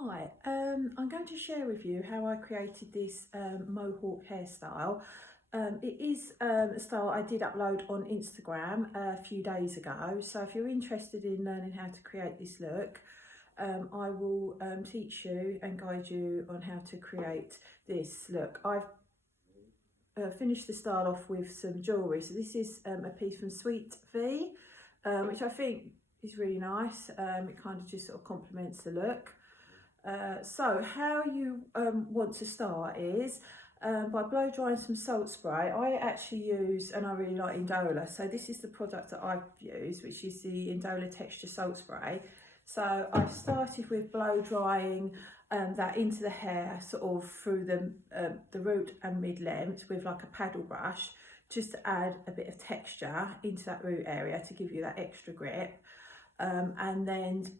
Hi, I'm going to share with you how I created this Mohawk hairstyle. It is a style I did upload on Instagram a few days ago, so if you're interested in learning how to create this look, I will teach you and guide you on how to create this look. I've finished the style off with some jewellery, so this is a piece from Sweet V, which I think is really nice. It kind of just sort of complements the look. So how you want to start is by blow drying some salt spray. I actually use, and I really like Indola, so this is the product that I've used, which is the Indola texture salt spray. So I've started with blow drying that into the hair, sort of through the root and mid length with like a paddle brush, just to add a bit of texture into that root area to give you that extra grip. And then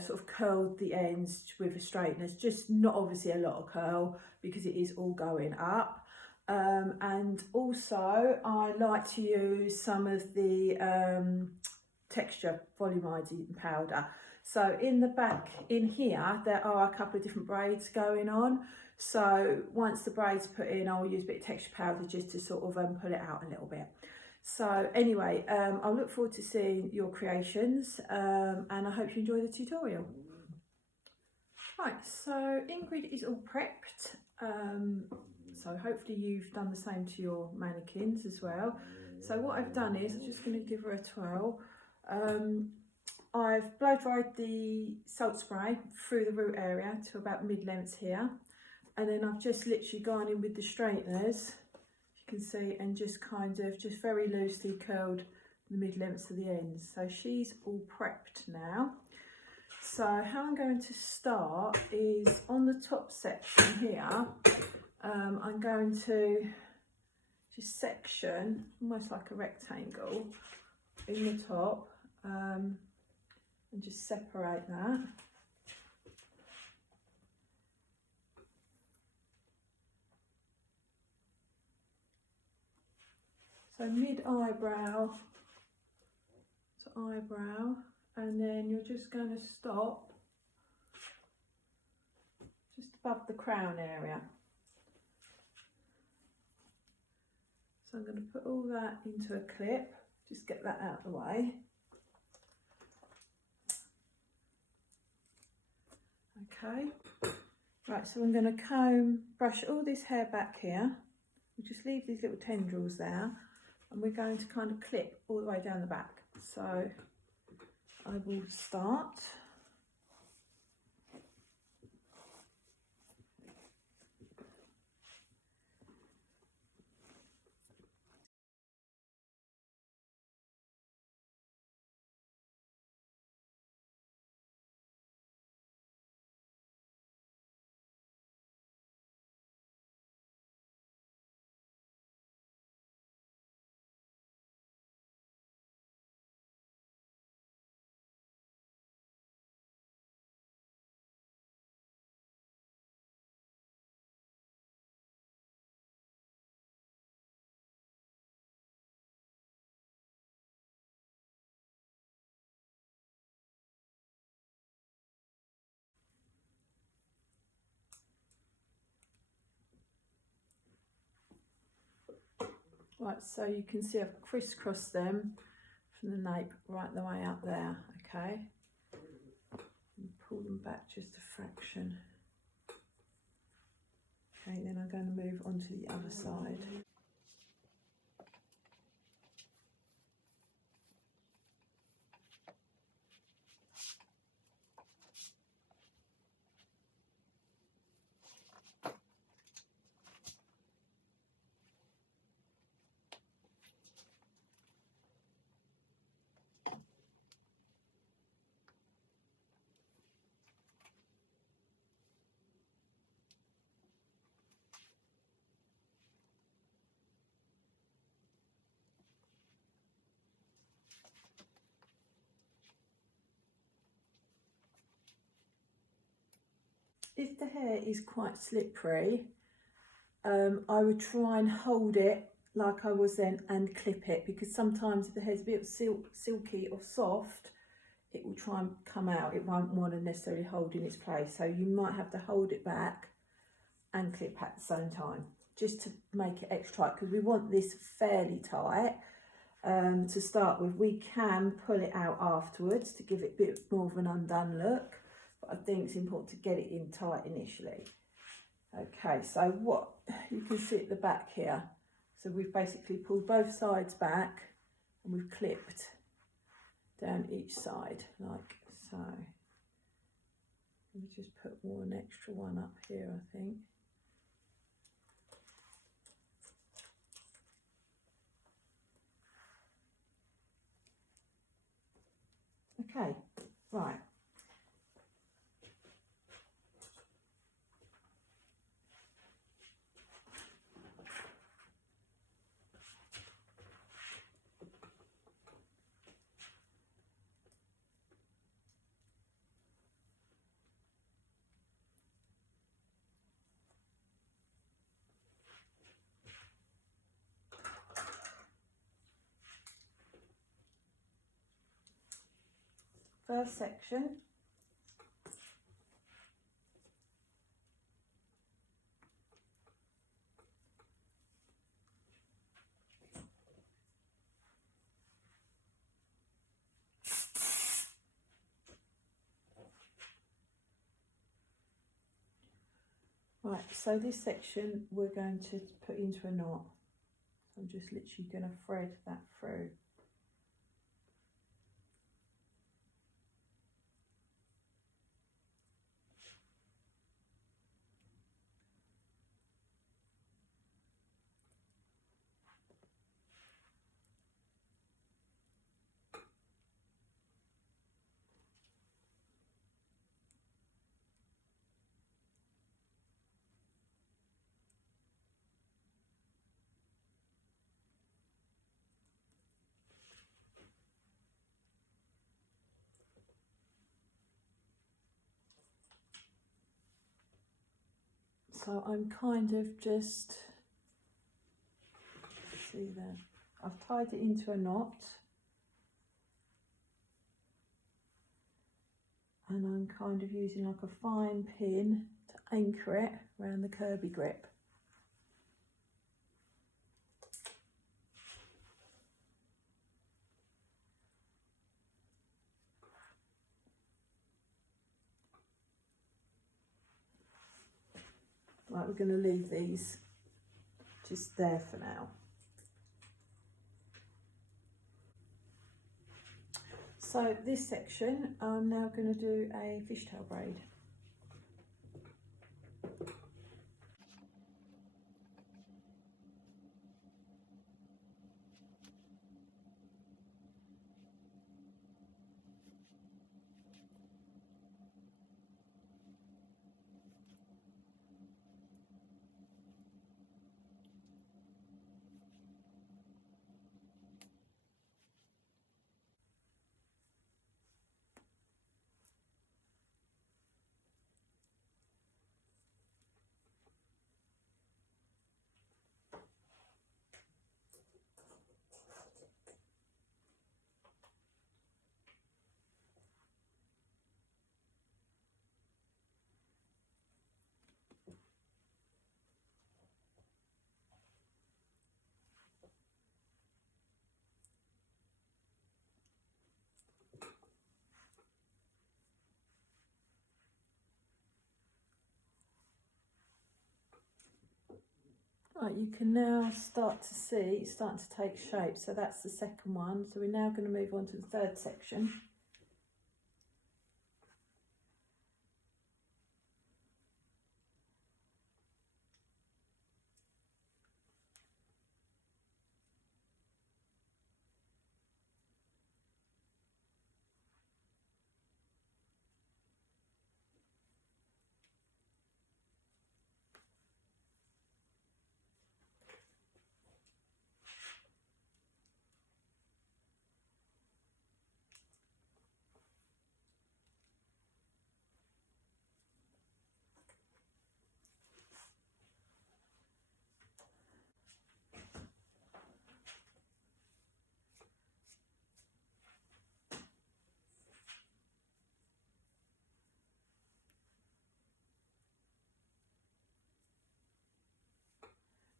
sort of curled the ends with the straighteners, just not obviously a lot of curl because it is all going up. And also I like to use some of the texture volumizing powder. So in the back in here there are a couple of different braids going on, so once the braids put in, I'll use a bit of texture powder just to sort of pull it out a little bit. So anyway, I'll look forward to seeing your creations and I hope you enjoy the tutorial. Right, so Ingrid is all prepped, so hopefully you've done the same to your mannequins as well. So what I've done is I'm just going to give her a twirl. I've blow dried the salt spray through the root area to about mid-length here, and then I've just literally gone in with the straighteners, can see, and just kind of just very loosely curled the mid-lengths of the ends. So she's all prepped now. So how I'm going to start is on the top section here. I'm going to just section almost like a rectangle in the top and just separate that. So mid-eyebrow to eyebrow, and then you're just going to stop just above the crown area. So I'm going to put all that into a clip, just get that out of the way. Okay, right, so I'm going to brush all this hair back here. We'll just leave these little tendrils there, and we're going to kind of clip all the way down the back. So I will start. Right, so you can see I've crisscrossed them from the nape right the way out there, okay? And pull them back just a fraction. Okay, then I'm going to move on to the other side. If the hair is quite slippery, I would try and hold it like I was then and clip it, because sometimes if the hair's a bit silky or soft, it will try and come out. It won't want to necessarily hold in its place. So you might have to hold it back and clip at the same time, just to make it extra tight, because we want this fairly tight to start with. We can pull it out afterwards to give it a bit more of an undone look, but I think it's important to get it in tight initially. Okay, so what you can see at the back here, so we've basically pulled both sides back and we've clipped down each side like so. Let me just put one extra one up here, I think. Okay, right. First section. Right, so this section we're going to put into a knot. So I'm just literally going to thread that through. So I'm kind of just, see there, I've tied it into a knot, and I'm kind of using like a fine pin to anchor it around the Kirby grip. Right, we're going to leave these just there for now. So this section, I'm now going to do a fishtail braid. Right, you can now start to see it's starting to take shape. So that's the second one. So we're now going to move on to the third section.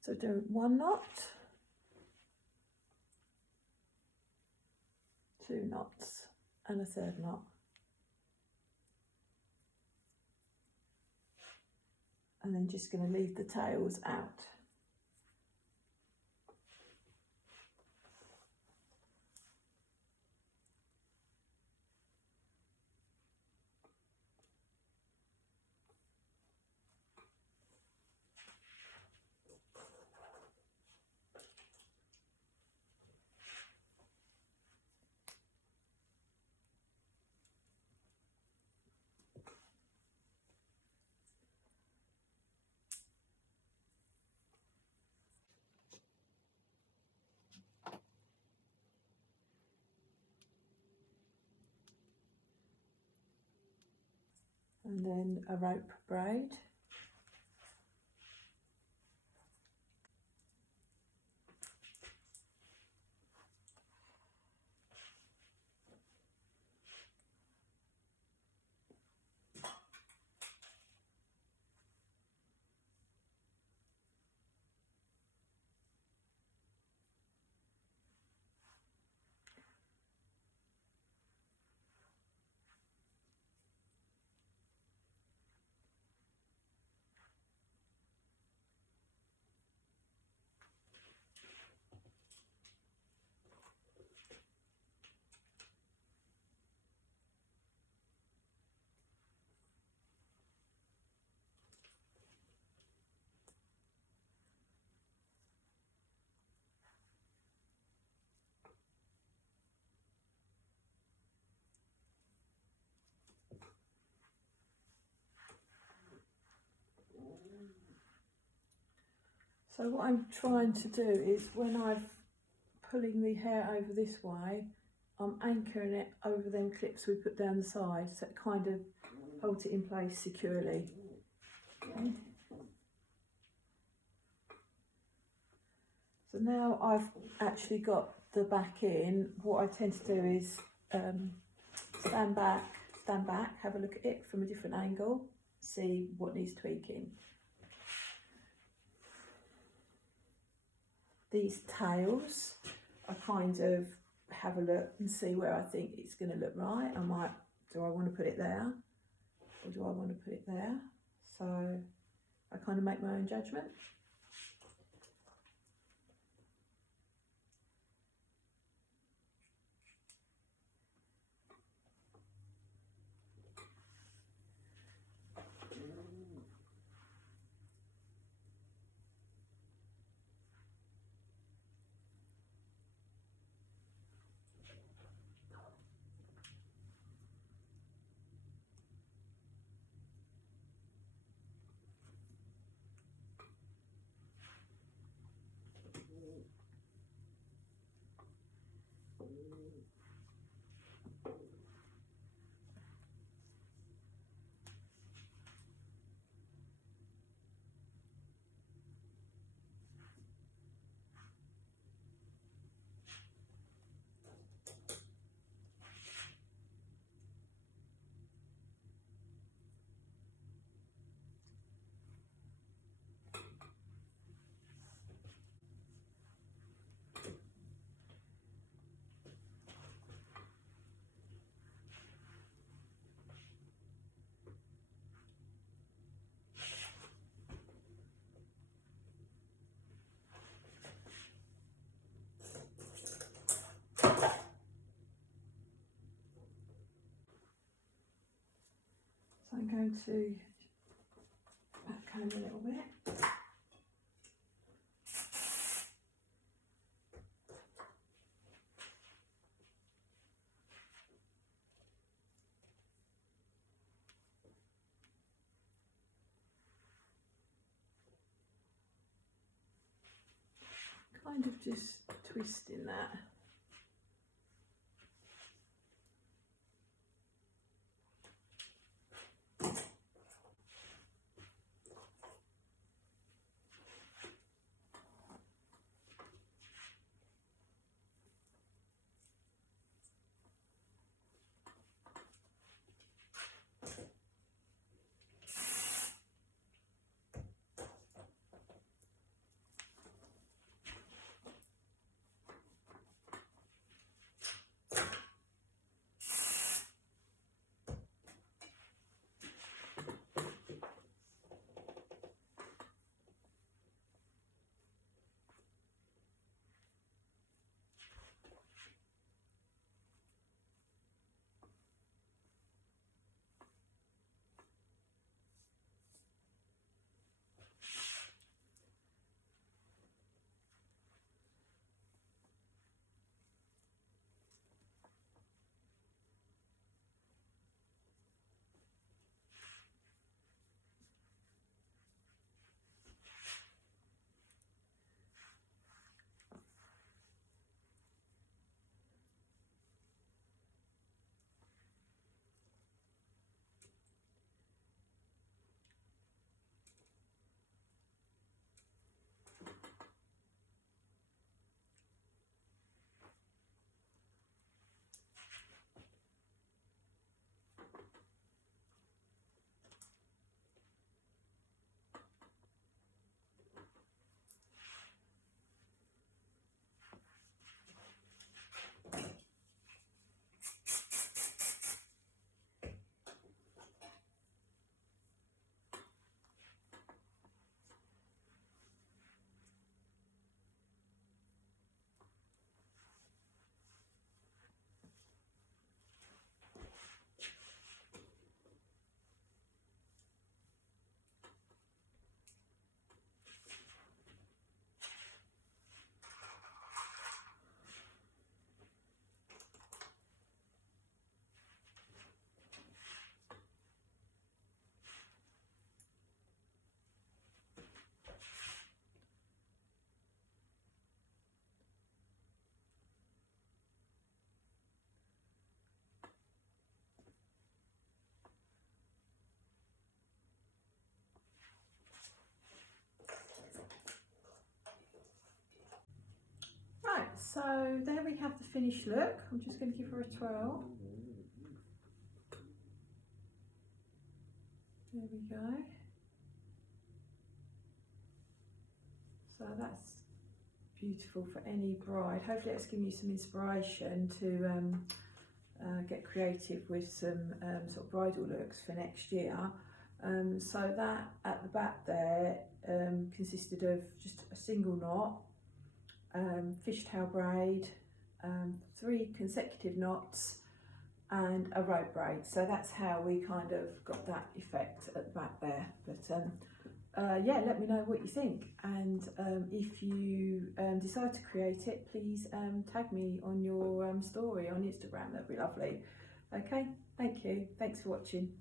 So do 1 knot, 2 knots and a 3rd knot, and then just going to leave the tails out. And then a rope braid. So what I'm trying to do is, when I'm pulling the hair over this way, I'm anchoring it over them clips we put down the side, so it kind of holds it in place securely. Okay. So now I've actually got the back in, what I tend to do is stand back, have a look at it from a different angle, see what needs tweaking. These tails, I kind of have a look and see where I think it's going to look right. Do I want to put it there, or do I want to put it there? So I kind of make my own judgment. So I'm going to backcomb a little bit. Kind of just twisting that. So there we have the finished look. I'm just going to give her a twirl. There we go. So that's beautiful for any bride. Hopefully it's given you some inspiration to get creative with some sort of bridal looks for next year. So that at the back there consisted of just a single knot, fishtail braid, 3 consecutive knots and a rope braid. So that's how we kind of got that effect at the back there. But yeah, let me know what you think, and if you decide to create it, please tag me on your story on Instagram. That'd be lovely. Okay, thank you. Thanks for watching.